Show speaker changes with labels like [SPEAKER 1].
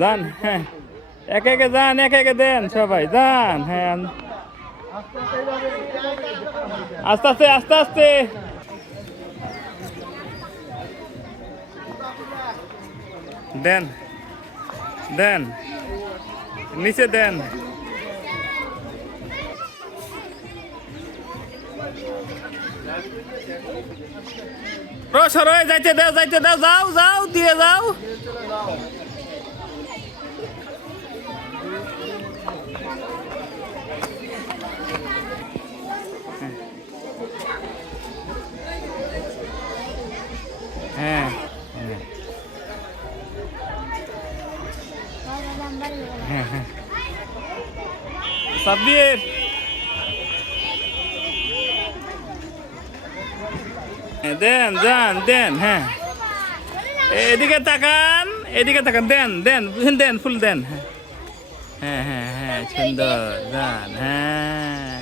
[SPEAKER 1] যান হ্যাঁ। একে একে যান একে একে দেন সবাই যান হ্যাঁ। আস্তে আস্তে আস্তে আস্তে। দেন দেন, নিচে দেন। রসর হয়ে যাইতে দাও যাইতে দাও, যাও যাও, দিয়ে যাও। হ্যাঁ হ্যাঁ। হ্যাঁ হ্যাঁ। সাব্বির দেন, যান, দেন হ্যাঁ। এদিকে তাকান এদিকে তাকান, দেন দেন দেন, ফুল দেন হ্যাঁ। হ্যাঁ হ্যাঁ হ্যাঁ সুন্দর, যান হ্যাঁ।